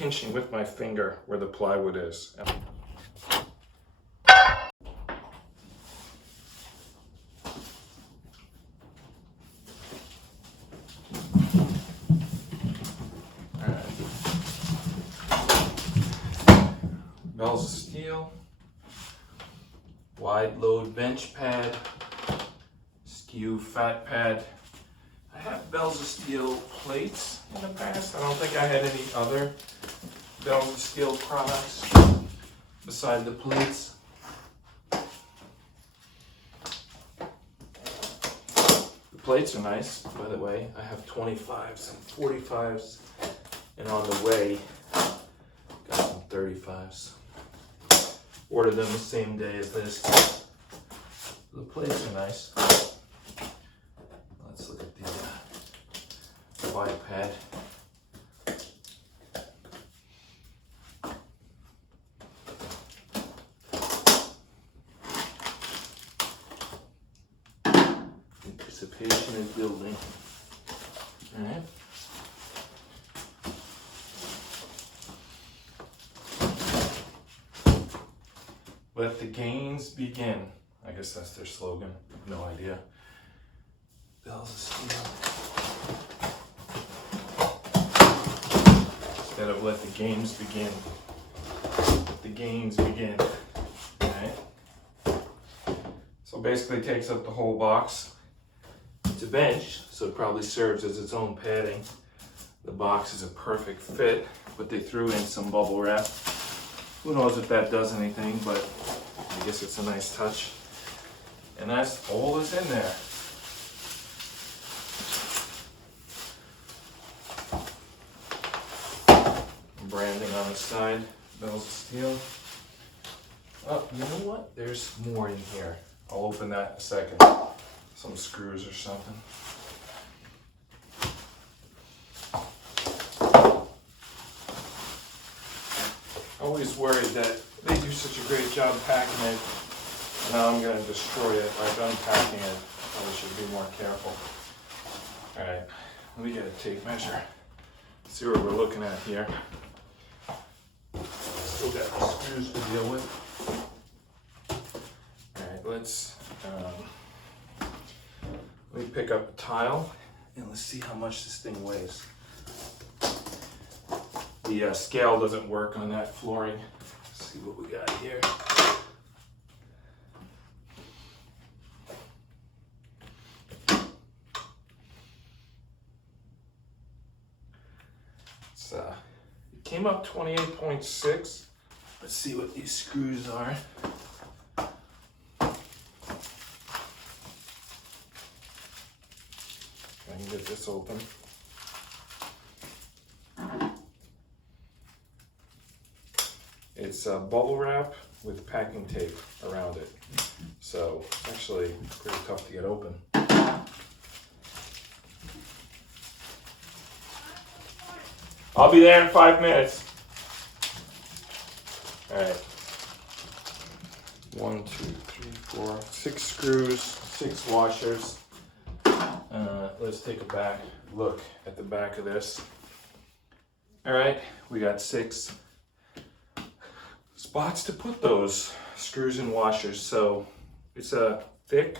pinching with my finger where the plywood is. Bells of steel, wide load bench pad, skew fat pad. I have bells of steel plates in the past. I don't think I had any other bells of steel products beside the plates. The plates are nice, by the way. I have 25s and 45s, and on the way, got some 35s. Ordered them the same day as this. The plates are nice. Let's look at the wide pad. Anticipation is building. All right. Let the gains begin. I guess that's their slogan. No idea. Bells of steel. Instead of let the games begin. Let the gains begin. Alright. So basically it takes up the whole box. It's a bench, so it probably serves as its own padding. The box is a perfect fit, but they threw in some bubble wrap. Who knows if that does anything, but I guess it's a nice touch. And that's all that's in there. Branding on the side, bells of steel. Oh, you know what? There's more in here. I'll open that in a second. Some screws or something. Always worried that they do such a great job packing it, and now I'm going to destroy it by unpacking it. Probably should be more careful. Alright, let me get a tape measure. See what we're looking at here. Still got the screws to deal with. Alright, let me pick up a tile and let's see how much this thing weighs. The scale doesn't work on that flooring. Let's see what we got here. It came up 28.6. Let's see what these screws are. I can get this open. It's bubble wrap with packing tape around it. So it's actually pretty tough to get open. I'll be there in 5 minutes. All right. 1, 2, 3, 4, 6 screws, 6 washers. Let's take a look at the back of this. All right, we got 6 spots to put those screws and washers. So it's thick.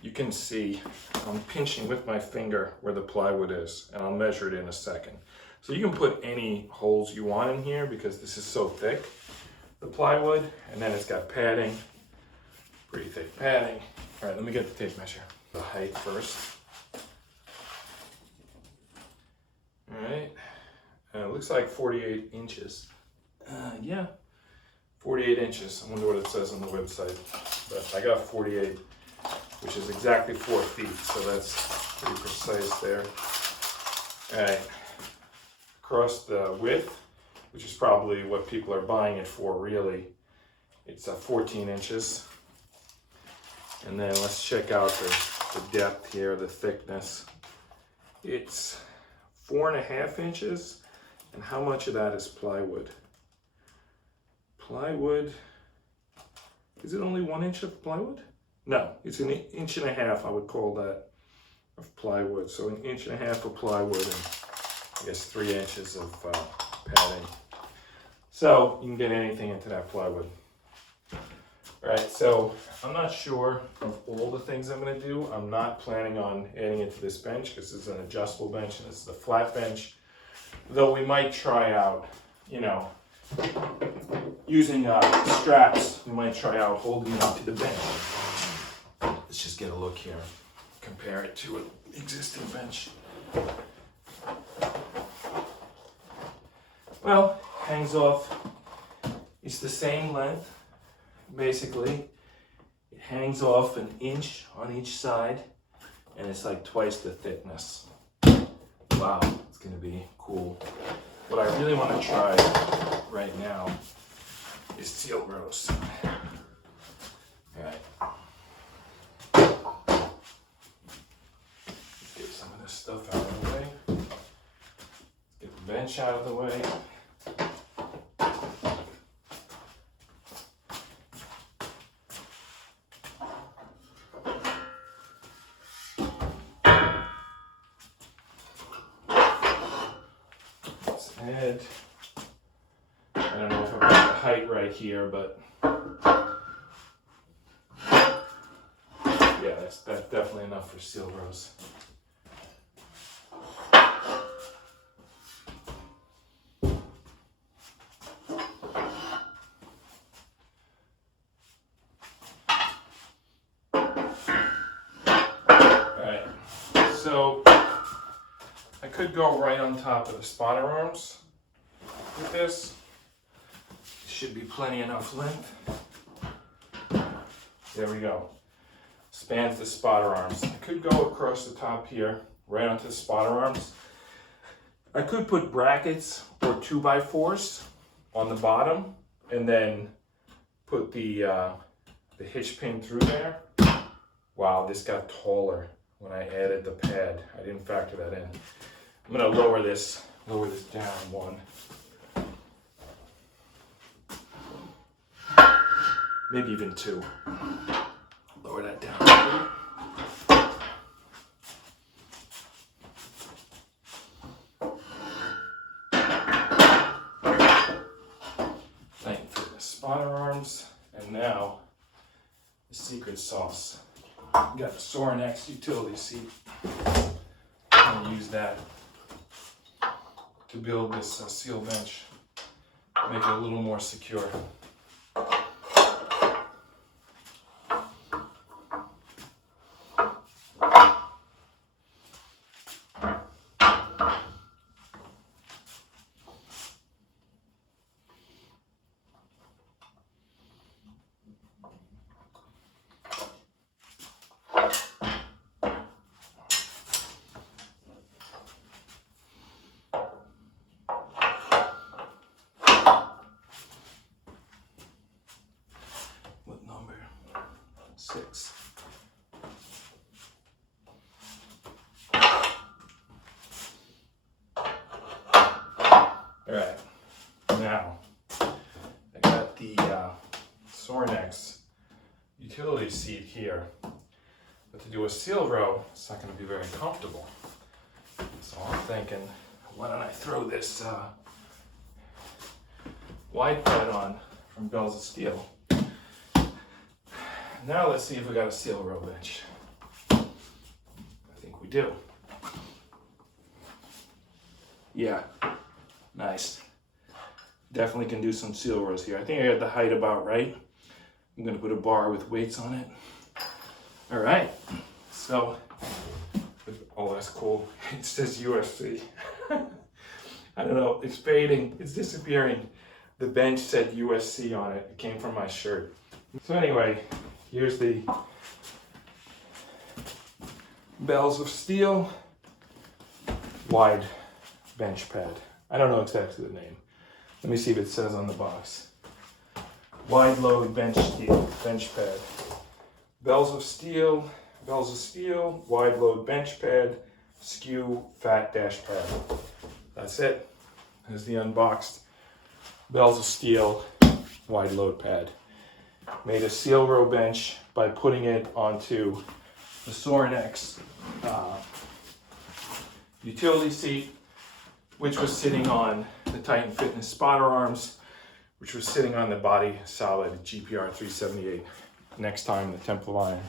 You can see I'm pinching with my finger where the plywood is, and I'll measure it in a second. So you can put any holes you want in here because this is so thick, the plywood, and then it's got padding, pretty thick padding. All right, let me get the tape measure. The height first. All right, it looks like 48 inches. Yeah, 48 inches. I wonder what it says on the website, but I got 48, which is exactly 4 feet, so that's pretty precise there. All right, across the width, which is probably what people are buying it for really, it's 14 inches. And then let's check out the depth here, the thickness. It's 4.5 inches, and how much of that is plywood? Plywood, is it only 1 inch of plywood? No, it's an 1.5 inches, I would call that, of plywood. So 1.5 inches of plywood and I guess 3 inches of padding. So you can get anything into that plywood. All right, so I'm not sure of all the things I'm gonna do. I'm not planning on adding it to this bench because this is an adjustable bench and this is a flat bench. Though we might try out, you know, using straps, we might try out holding it onto the bench. Let's just get a look here, compare it to an existing bench. Well, hangs off, it's the same length, basically. It hangs off an inch on each side, and it's like twice the thickness. Wow, it's gonna be cool. What I really want to try right now is steel rows. All right. Get some of this stuff out of the way. Get the bench out of the way. Head. I don't know if I've got the height right here, but yeah, that's definitely enough for steel rows. Alright, so I could go right on top of the spotter arms with this. Should be plenty enough length. There we go. Spans the spotter arms. I could go across the top here, right onto the spotter arms. I could put brackets or 2x4s on the bottom and then put the hitch pin through there. Wow, this got taller when I added the pad. I didn't factor that in. I'm gonna lower this down one. Maybe even two. Lower that down. Tighten for the spotter arms. And now, the secret sauce. We got the Sorinex utility seat. I'm gonna use that to build this seal bench, make it a little more secure. What number? 6. All right, now I got the Sorinex utility seat here, but to do a seal row, it's not going to be very comfortable. So I'm thinking, why don't I throw this wide pad on from Bells of Steel. Now let's see if we got a seal row bench. I think we do. Yeah, nice. Definitely can do some seal rows here. I think I got the height about right. I'm gonna put a bar with weights on it. All right, so, oh, that's cool. It says USC. I don't know, it's fading, it's disappearing. The bench said USC on it. It came from my shirt. So anyway, here's the Bells of Steel wide bench pad. I don't know exactly the name. Let me see if it says on the box. Wide load bench pad. Bells of Steel, wide load bench pad, skew fat dash pad. That's it. There's the unboxed Bells of Steel wide load pad. Made a seal row bench by putting it onto the Sorinex utility seat, which was sitting on the Titan Fitness spotter arms. which was sitting on the body solid GPR 378. Next time, the Temple of Iron.